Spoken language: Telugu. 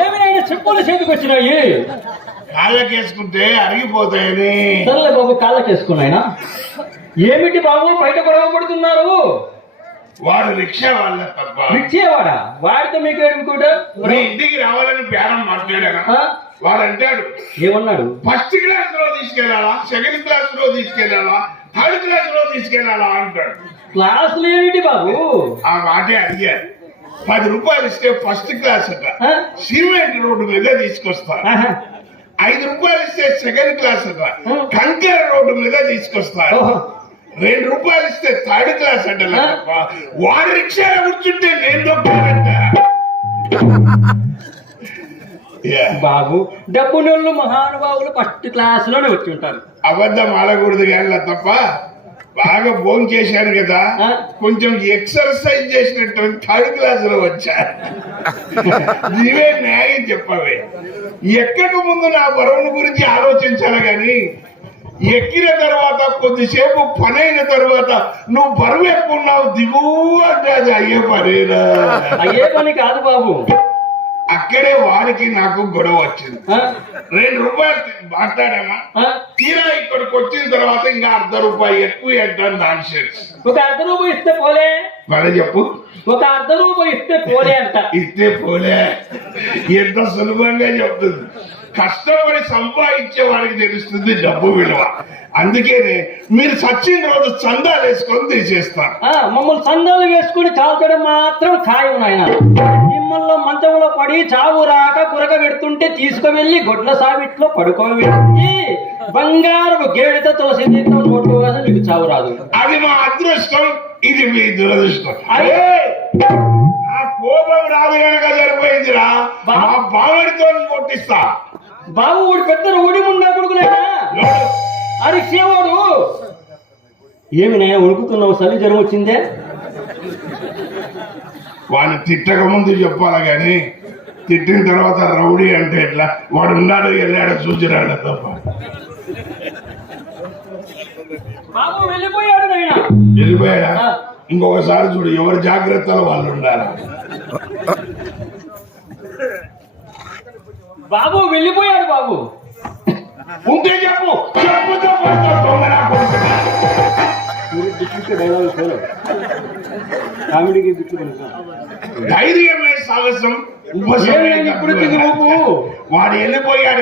ఏమైనా చెప్పులు చేతికి వచ్చినాయి, కాళ్ళకేసుకుంటే అరిగిపోతాయని. సర్లే బాబు, కాళ్ళకేసుకున్నాయినా. ఏమిటి బాబు బయట గొడవ పడుతున్నారు? వాడు రిక్షా వాళ్ళ తప్ప. రిక్షేవాడా? వాడితో మీకు కూడా మీ ఇంటికి రావాలని బేరం మాట్లాడాను. వాడు అంటాడు, ఏమన్నాడు? ఫస్ట్ క్లాస్ లో తీసుకెళ్లాలా, సెకండ్ క్లాస్ లో తీసుకెళ్లాలా, థర్డ్ క్లాస్ లో తీసుకెళ్లాలా అంటాడు. క్లాసులు ఏమిటి బాబు? ఆ మాటే అడిగారు. 10 రూపాయలు ఇస్తే ఫస్ట్ క్లాస్ అట, సిమెంట్ రోడ్డు మీద తీసుకొస్తారు. 5 రూపాయలు ఇస్తే సెకండ్ క్లాస్ అట, కంకర రోడ్డు మీద తీసుకొస్తారు. 2 రూపాయలు ఇస్తే థర్డ్ క్లాస్ అంట. వాడు రిక్షాలో కూర్చుంటే నేను దొక్కానంట. బాబు, డబ్బు నోళ్ళు మహానుభావులు ఫస్ట్ క్లాస్ లోనే వచ్చి ఉంటారు. అబద్ధం ఆడకూడదు కానీ తప్ప. బాగా భోజనం చేశాను కదా, కొంచెం ఎక్సర్సైజ్ చేసినట్టు థర్డ్ క్లాస్ లో వచ్చా. నీవే న్యాయం చెప్పవే. ఎక్కక ముందు నా బరువును గురించి ఆలోచించాలి గాని, ఎక్కిన తర్వాత కొద్దిసేపు పని అయిన తర్వాత నువ్వు బరువు ఎక్కున్నావు దిగు అంటే అది అయ్యే పనేనా? అయ్యే పని కాదు బాబు. అక్కడే వాడికి నాకు గొడవ వచ్చింది. 2 రూపాయలు మాట్లాడామా, తీరా ఇక్కడికి వచ్చిన తర్వాత ఇంకా 1/2 రూపాయి ఎక్కువ ఎట్టాను. Non sense. ఒక 1/2 రూపాయి ఇస్తే పోలే. మరి చెప్పు. ఒక 1/2 రూపాయి ఇస్తే పోలే అంట. ఇస్తే పోలే ఎంత సులభంగా చెప్తుంది. కష్టపడి సంపాదించే వాడికి తెలుస్తుంది డబ్బు విలువ. అందుకేనే మీరు సచ్చిన రోజు చందాలు వేసుకొని తీసేస్తారు. మమ్మల్ని చందాలు వేసుకుని చాల్చడం మాత్రం ఖాయం నాయన. మిమ్మల్ని మంచంలో పడి చావు రాక గురక పెడుతుంటే తీసుకువెళ్ళి గొడ్ల సావిట్లో పడుకోబెట్టి బంగారు గేడితో తులసి నోట్లు వేసి మీకు చావు రాదు. అది మా అదృష్టం, ఇది మీ దురదృష్టం. అరే నా కోపం రాదు కనుక సరిపోయిందిరా. మా బావడితో కొట్టిస్తా. బాబు ఊడి పెద్ద ఊడి ముండా కొడుకునేనా అరిసేవాడు? ఏమి నాయ ఉడుకుతున్నావు? చలి జ్వరం వచ్చిందే? వాడిని తిట్టక ముందు చెప్పాలి గాని తిట్టిన తర్వాత రౌడీ అంటే ఎట్లా? వాడు ఉన్నాడు వెళ్ళాడు చూసిరాడు తప్ప. బాబు వెళ్ళిపోయాడు నాయన. వెళ్ళిపోయాడా? ఇంకొకసారి చూడు, ఎవరి జాగ్రత్తలు వాళ్ళు ఉండాలి. బాబు వెళ్ళిపోయాడు. బాబు ఉంటే చెప్పు. ధైర్యమే సాహసం. ఇప్పుడు వాడు వెళ్ళిపోయాడు.